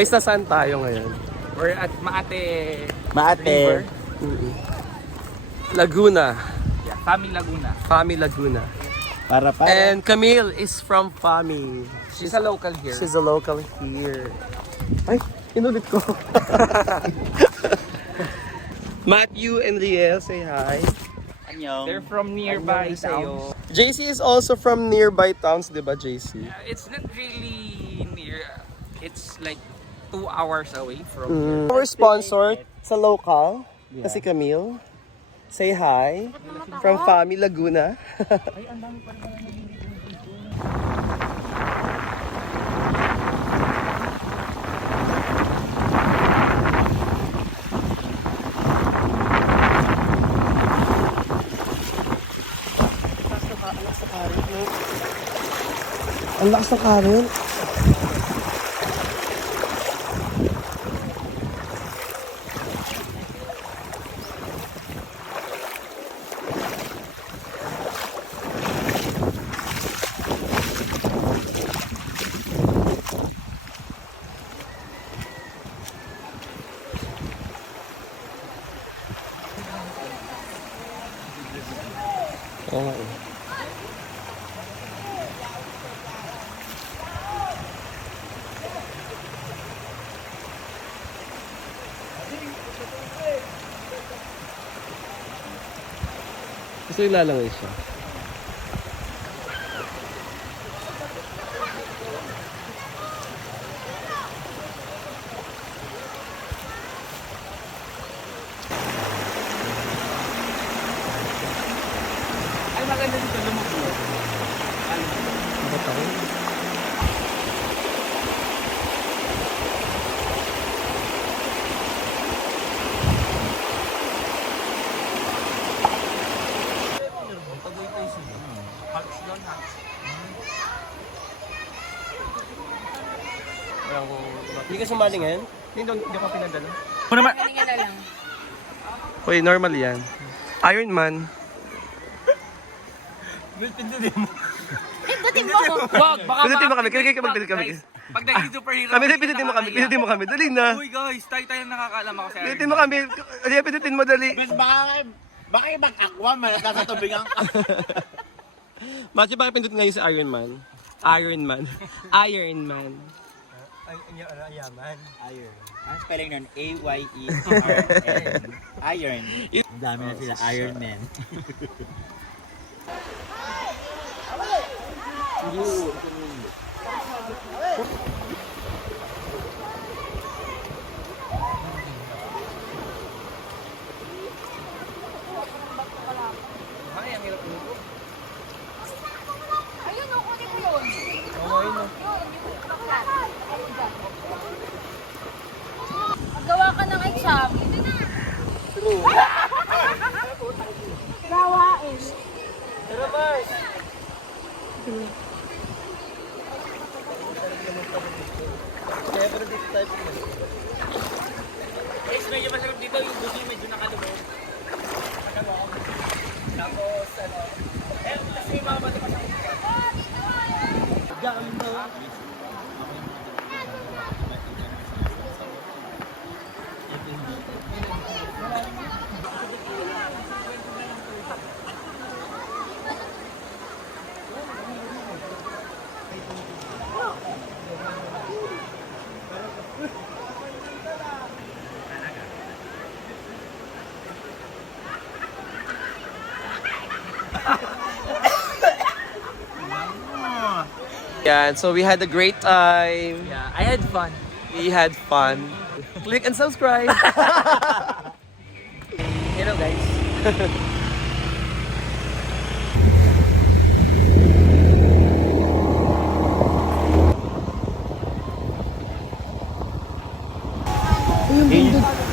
Guys, nasaan tayo ngayon? We're at Maate. Maate. Laguna. Yeah, Famy Laguna. Famy Laguna. Para. And Camille is from Famy. She's a local here. She's a local here. Ay, inulit ko. Matthew and Riel, say hi. Anyong. They're from nearby towns. JC is also from nearby towns, di ba JC? It's not really near. It's like 2 hours away from here. Our sponsor sa local, kasi Camille. Say hi. From Famy Laguna. Ang lakas ng current. Oo nga eh. Gusto ilalangay siya. Ay, maganda dito lumubog. Hindi ka sumali ngayon? Hindi ako pinadala. Ano naman? Uy, normal yan. Iron Man. Pindutin mo. Wag, baka Pindutin mo kami. Kami. Pag naging superhero. Pindutin mo kami. Pindutin mo kami. Dali na. Uy guys, tayo nakakaalam ako sa Pindutin mo kami. Pindutin mo dali. Mas baka ibang aqua man nasa tubig ang. Mati, bakit pindutin ngayon si Iron Man? Iron Man. Iron Man. Ayaman. Iron. Ang spelling nun, A-Y-E-R-N. Iron. Ang dami na sila, Iron Man. Ayun, kunin ko yun. Maggawa ka ng exam. Gawain. Guys, medyo masarap dito yung busi medyo nakalubog. Tapos ano, kasi yung mga bata pa sa Yan, so we had a great time. Yeah, I had fun. We had fun. Click and subscribe. Hello guys. Yung bundok.